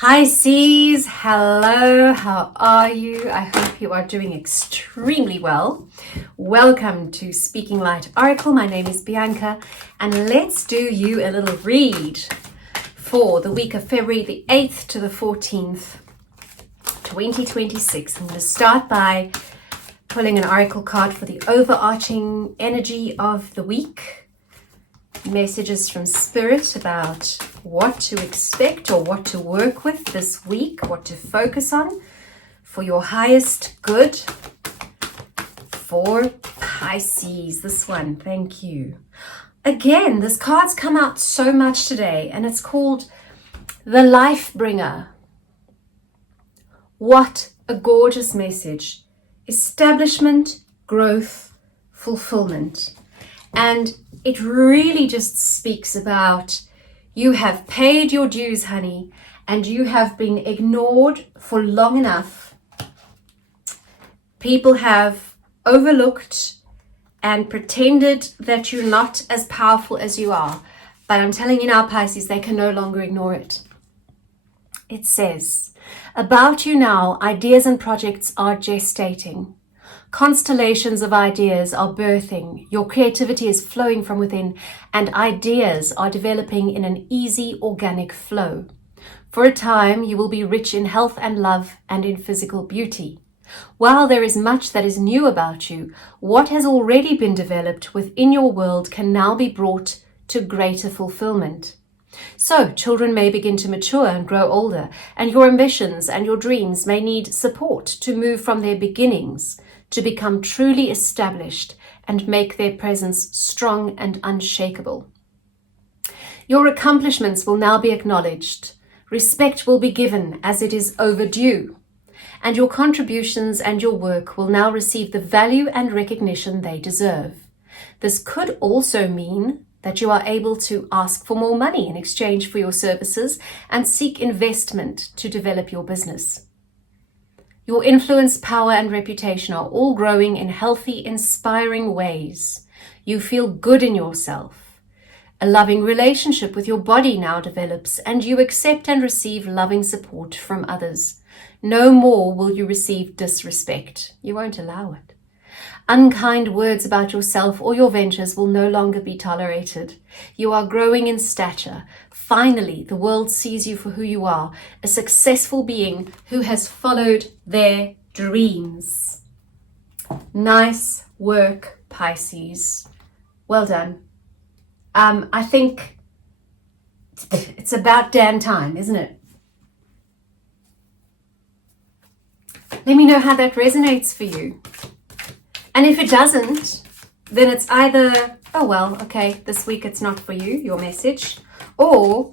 Pisces, hello, how are you? I hope you are doing extremely well. Welcome to Speaking Light Oracle. My name is Bianca, and let's do you a little read for the week of February the 8th to the 14th, 2026. I'm going to start by pulling an oracle card for the overarching energy of the week. Messages from Spirit about what to expect or what to work with this week, what to focus on for your highest good for Pisces. This one, thank you. Again, this card's come out so much today, and it's called the Life Bringer. What a gorgeous message. Establishment, growth, fulfillment. And it really just speaks about you have paid your dues, honey, and you have been ignored for long enough. People have overlooked and pretended that you're not as powerful as you are. But I'm telling you now, Pisces, they can no longer ignore it. It says, about you now, ideas and projects are gestating. Constellations of ideas are birthing. Your creativity is flowing from within, and ideas are developing in an easy, organic flow. For a time, you will be rich in health and love and in physical beauty. While there is much that is new about you, what has already been developed within your world can now be brought to greater fulfillment. So, children may begin to mature and grow older, and your ambitions and your dreams may need support to move from their beginnings to become truly established and make their presence strong and unshakable. Your accomplishments will now be acknowledged. Respect will be given as it is overdue. And your contributions and your work will now receive the value and recognition they deserve. This could also mean that you are able to ask for more money in exchange for your services and seek investment to develop your business. Your influence, power, and reputation are all growing in healthy, inspiring ways. You feel good in yourself. A loving relationship with your body now develops, and you accept and receive loving support from others. No more will you receive disrespect. You won't allow it. Unkind words about yourself or your ventures will no longer be tolerated. You are growing in stature. Finally, the world sees you for who you are, a successful being who has followed their dreams. Nice work, Pisces. Well done. I think it's about damn time, isn't it? Let me know how that resonates for you. And if it doesn't, then it's either, oh well, okay, this week it's not for you, your message, or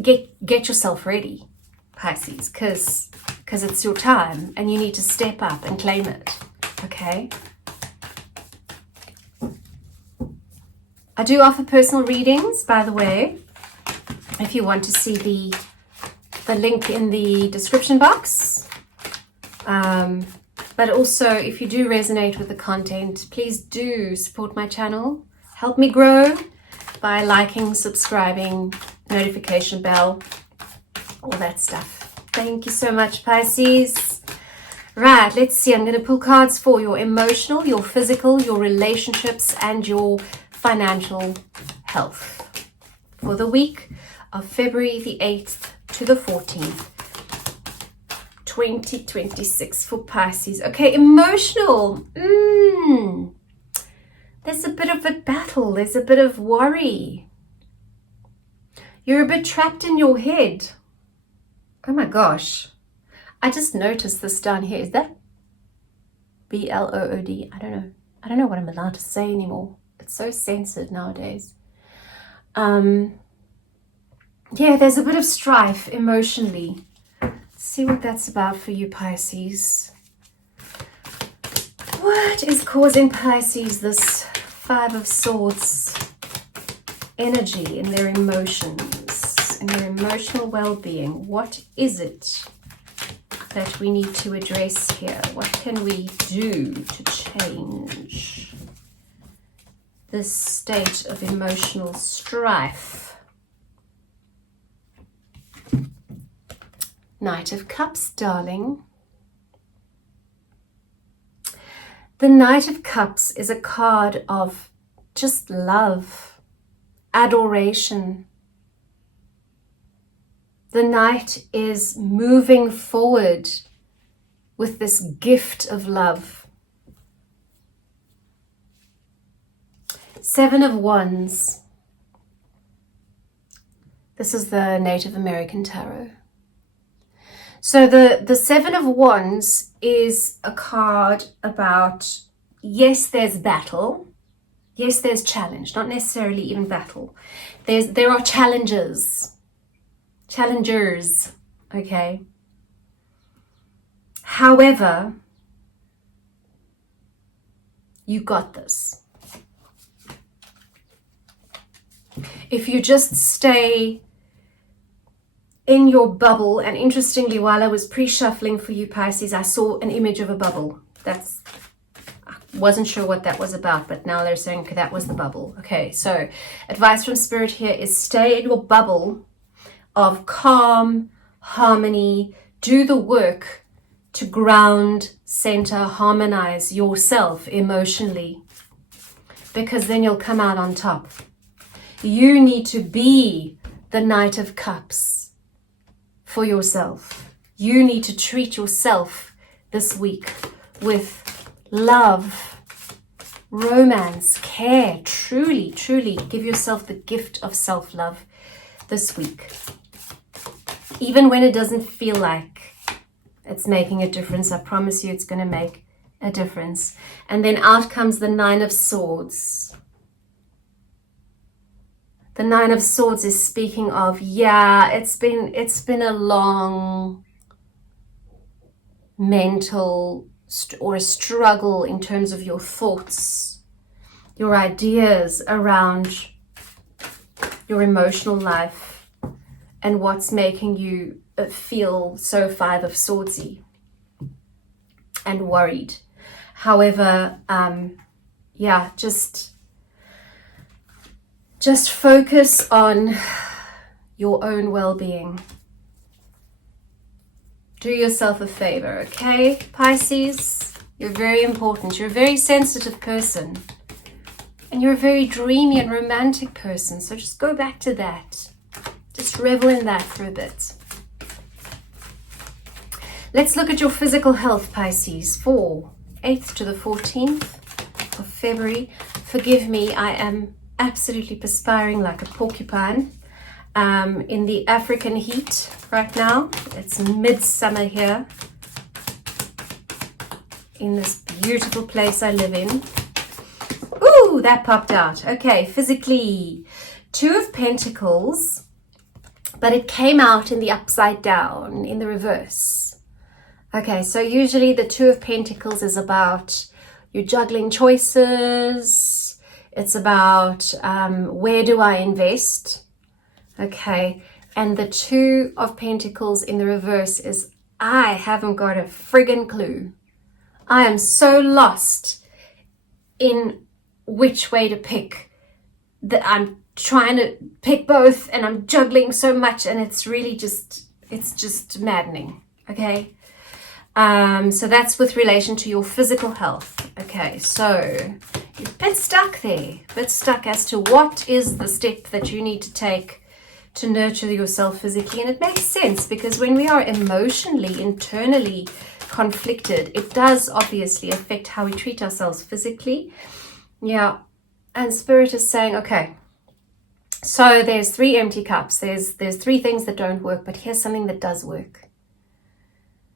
get yourself ready, Pisces, because it's your time and you need to step up and claim it, okay? I do offer personal readings, by the way, if you want to see the link in the description box. But also, if you do resonate with the content, please do support my channel. Help me grow by liking, subscribing, notification bell, all that stuff. Thank you so much, Pisces. Right, let's see. I'm going to pull cards for your emotional, your physical, your relationships, and your financial health for the week of February the 8th to the 14th. 2026 for Pisces. Okay, emotional. There's a bit of a battle. There's a bit of worry. You're a bit trapped in your head. Oh my gosh. I just noticed this down here. Is that B-L-O-O-D? I don't know. I don't know what I'm allowed to say anymore. It's so censored nowadays. Yeah, there's a bit of strife emotionally. See what that's about for you, Pisces. What is causing Pisces this Five of Swords energy in their emotions, in their emotional well-being? What is it that we need to address here? What can we do to change this state of emotional strife? Knight of Cups, darling. The Knight of Cups is a card of just love, adoration. The Knight is moving forward with this gift of love. Seven of Wands. This is the Native American Tarot. So the Seven of Wands is a card about, yes, there's battle. Yes, there's challenge, not necessarily even battle. There are challenges, okay? However, you got this. If you just stay in your bubble, and interestingly, while I was pre-shuffling for you, Pisces, I saw an image of a bubble. I wasn't sure what that was about, but now they're saying, okay, that was the bubble. Okay, so advice from Spirit here is stay in your bubble of calm, harmony, do the work to ground, center, harmonize yourself emotionally, because then you'll come out on top. You need to be the Knight of Cups for yourself. You need to treat yourself this week with love, romance, care. Truly, truly give yourself the gift of self-love this week. Even when it doesn't feel like it's making a difference, I promise you it's going to make a difference. And then out comes the Nine of Swords. The Nine of Swords is speaking of, yeah, it's been a long mental or a struggle in terms of your thoughts, your ideas around your emotional life and what's making you feel so Five of Swordsy and worried. However, yeah, just focus on your own well-being. Do yourself a favor, okay, Pisces? You're very important. You're a very sensitive person. And you're a very dreamy and romantic person. So just go back to that. Just revel in that for a bit. Let's look at your physical health, Pisces, for 8th to the 14th of February. Forgive me, I am absolutely perspiring like a porcupine in the African heat right now. It's midsummer here in this beautiful place I live in. Ooh, that popped out. Okay, physically, Two of Pentacles, but it came out in the upside down, in the reverse. Okay, so usually the Two of Pentacles is about you juggling choices. It's about where do I invest? Okay, and the Two of Pentacles in the reverse is I haven't got a friggin' clue. I am so lost in which way to pick that I'm trying to pick both and I'm juggling so much and it's really just maddening. Okay. So that's with relation to your physical health. Okay, so you're a bit stuck there, a bit stuck as to what is the step that you need to take to nurture yourself physically. And it makes sense because when we are emotionally, internally conflicted, it does obviously affect how we treat ourselves physically. Yeah, and Spirit is saying, okay, so there's 3 empty cups. There's 3 things that don't work, but here's something that does work.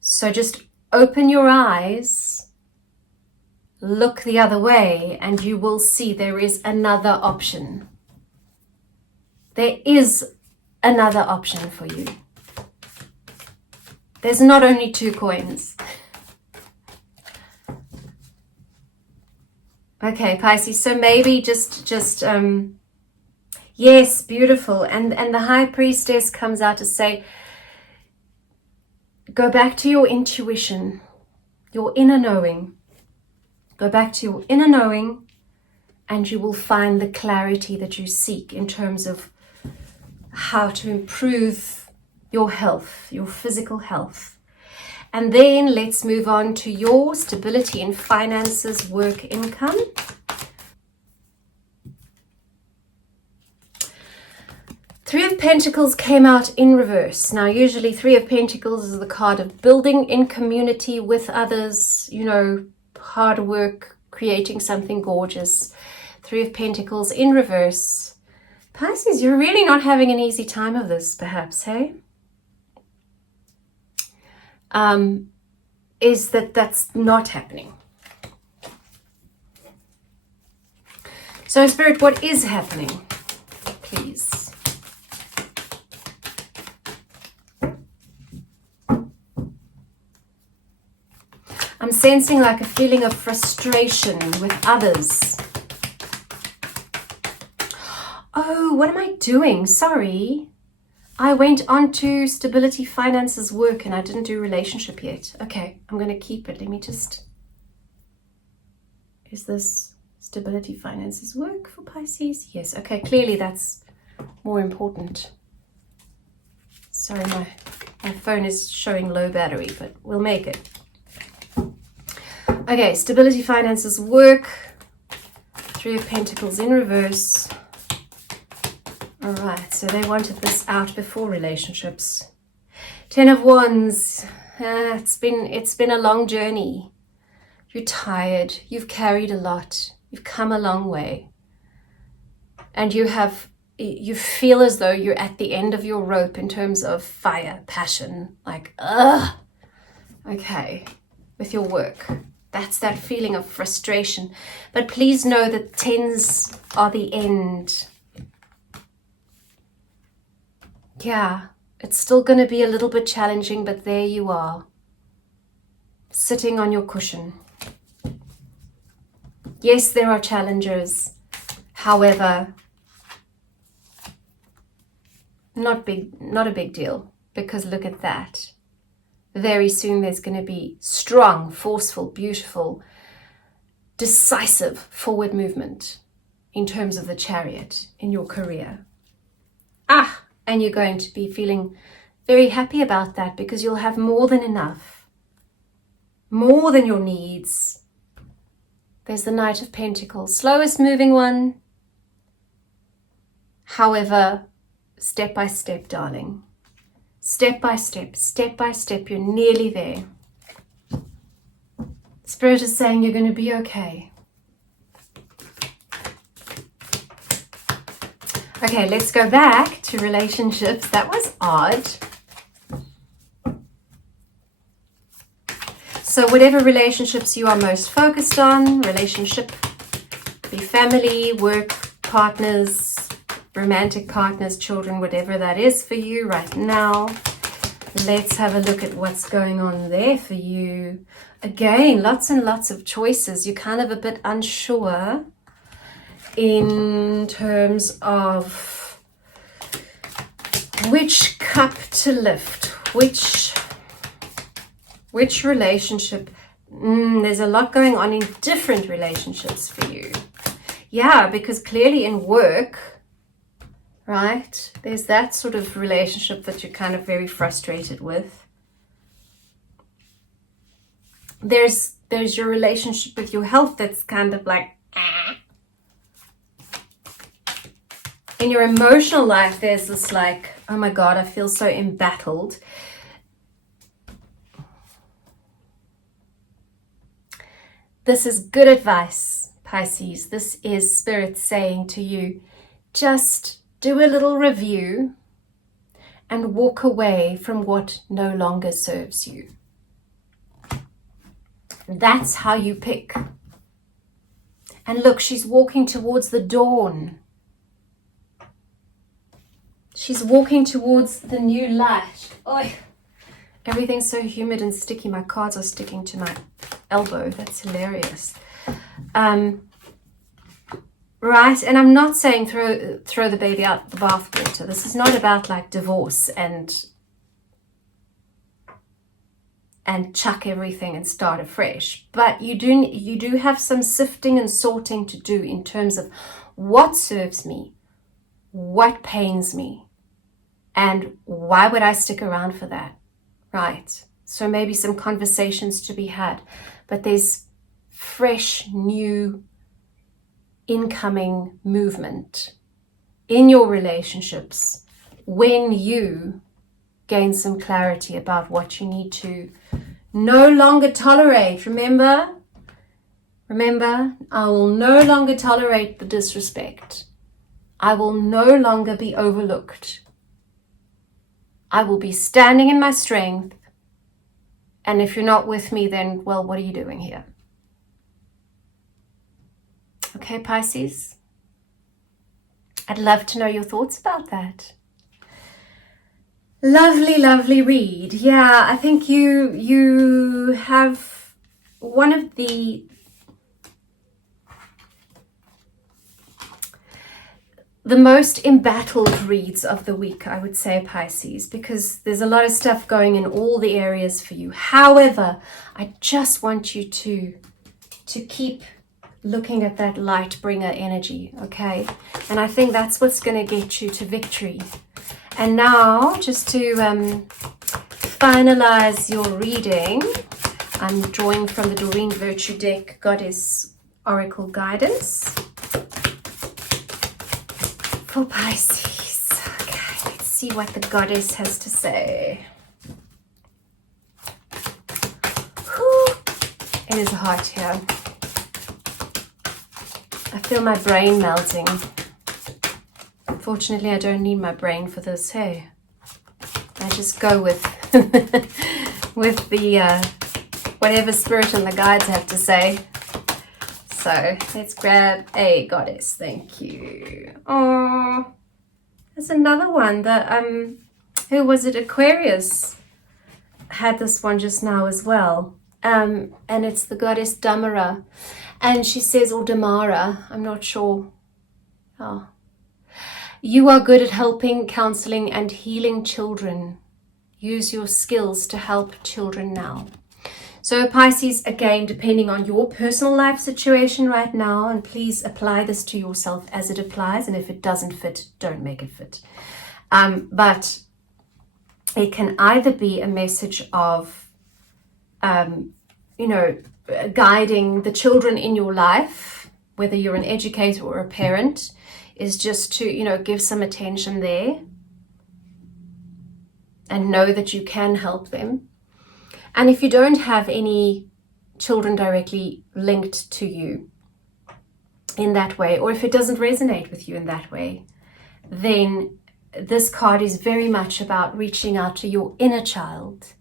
So just open your eyes, look the other way, and you will see there is another option. There is another option for you. There's not only 2 coins. Okay, Pisces, so maybe just yes, beautiful. And the High Priestess comes out to say, go back to your intuition, your inner knowing. Go back to your inner knowing and you will find the clarity that you seek in terms of how to improve your health, your physical health. And then let's move on to your stability in finances, work, income. Three of Pentacles came out in reverse. Now, usually Three of Pentacles is the card of building in community with others, you know, hard work, creating something gorgeous. Three of Pentacles in reverse. Pisces, you're really not having an easy time of this, perhaps, hey? Is that's not happening. So, Spirit, what is happening, please? I'm sensing like a feeling of frustration with others. Oh, what am I doing? Sorry. I went on to stability, finances, work, and I didn't do relationship yet. Okay, I'm going to keep it. Let me just... Is this stability, finances, work for Pisces? Yes. Okay, clearly that's more important. Sorry, my phone is showing low battery, but we'll make it. Okay, stability, finances, work. Three of Pentacles in reverse. All right, so they wanted this out before relationships. Ten of Wands. It's been a long journey. You're tired. You've carried a lot. You've come a long way. And you feel as though you're at the end of your rope in terms of fire, passion. Like, ugh. Okay, with your work. That's that feeling of frustration. But please know that tens are the end. Yeah, it's still going to be a little bit challenging, but there you are, sitting on your cushion. Yes, there are challenges. However, not a big deal, because look at that. Very soon there's going to be strong, forceful, beautiful, decisive forward movement in terms of the Chariot in your career. And you're going to be feeling very happy about that because you'll have more than enough, more than your needs. There's the Knight of Pentacles, slowest moving one. However, step by step, darling. Step by step, you're nearly there. Spirit is saying you're going to be okay. Okay, let's go back to relationships. That was odd. So whatever relationships you are most focused on, relationship, be family, work, partners, romantic partners, children, whatever that is for you right now. Let's have a look at what's going on there for you. Again, lots and lots of choices. You're kind of a bit unsure in terms of which cup to lift, which relationship. There's a lot going on in different relationships for you. Yeah, because clearly in work, right, there's that sort of relationship that you're kind of very frustrated with. There's your relationship with your health that's kind of like, In your emotional life, there's this like, oh my God, I feel so embattled. This is good advice, Pisces. This is Spirit saying to you, just do a little review and walk away from what no longer serves you. That's how you pick. And look, she's walking towards the dawn. She's walking towards the new light. Oh, everything's so humid and sticky. My cards are sticking to my elbow. That's hilarious. Right, and I'm not saying throw the baby out the bathwater. This is not about like divorce and chuck everything and start afresh. But you do have some sifting and sorting to do in terms of what serves me, what pains me, And why would I stick around for that? Right. So maybe some conversations to be had, but there's fresh, new, incoming movement in your relationships when you gain some clarity about what you need to no longer tolerate. Remember, I will no longer tolerate the disrespect. I will no longer be overlooked. I will be standing in my strength. And if you're not with me, then, well, what are you doing here? Okay, Pisces? I'd love to know your thoughts about that. Lovely, lovely read. Yeah, I think you have one of the most embattled reads of the week, I would say, Pisces, because there's a lot of stuff going in all the areas for you. However, I just want you to keep looking at that light bringer energy, okay? And I think that's what's going to get you to victory. And now, just to finalize your reading, I'm drawing from the Doreen Virtue deck, Goddess Oracle Guidance for Pisces. Okay, let's see what the Goddess has to say. Whew. It is hot here. I feel my brain melting. Fortunately, I don't need my brain for this, hey. I just go with with the whatever spirit and the guides have to say. So let's grab a Goddess. Thank you. Oh, there's another one that who was it? Aquarius had this one just now as well. And it's the Goddess Damara, and she says, or Damara, I'm not sure. Oh. You are good at helping, counseling, and healing children. Use your skills to help children now. So Pisces, again, depending on your personal life situation right now, and please apply this to yourself as it applies, and if it doesn't fit, don't make it fit. But it can either be a message of, guiding the children in your life, whether you're an educator or a parent, is just to, give some attention there and know that you can help them. And if you don't have any children directly linked to you in that way, or if it doesn't resonate with you in that way, then this card is very much about reaching out to your inner child.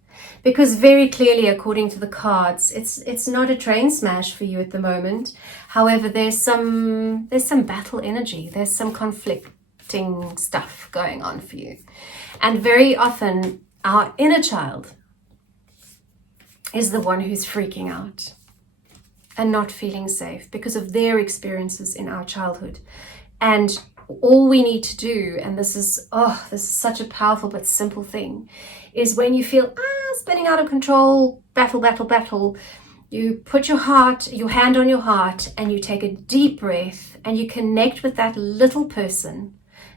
Because very clearly, according to the cards, it's not a train smash for you at the moment. However, there's some battle energy. There's some conflicting stuff going on for you. And very often, our inner child is the one who's freaking out and not feeling safe because of their experiences in our childhood. And all we need to do, and this is such a powerful but simple thing, is when you feel spinning out of control, battle, you put your hand on your heart, and you take a deep breath, and you connect with that little person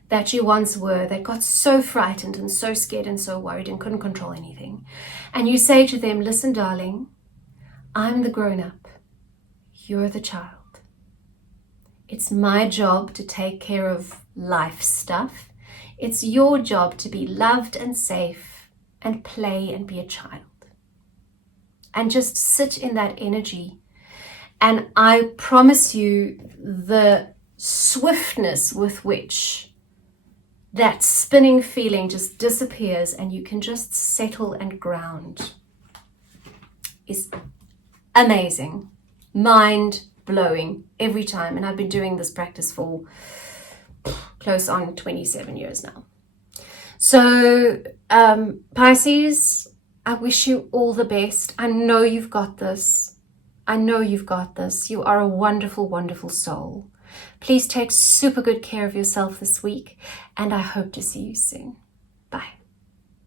that you once were, that got so frightened and so scared and so worried and couldn't control anything. And you say to them, listen, darling, I'm the grown-up, you're the child. It's my job to take care of life stuff. It's your job to be loved and safe and play and be a child. And just sit in that energy. And I promise you the swiftness with which that spinning feeling just disappears and you can just settle and ground is amazing. Mind-blowing every time. And I've been doing this practice for close on 27 years now. So Pisces, I wish you all the best. I know you've got this. You are a wonderful, wonderful soul. Please take super good care of yourself this week, and I hope to see you soon.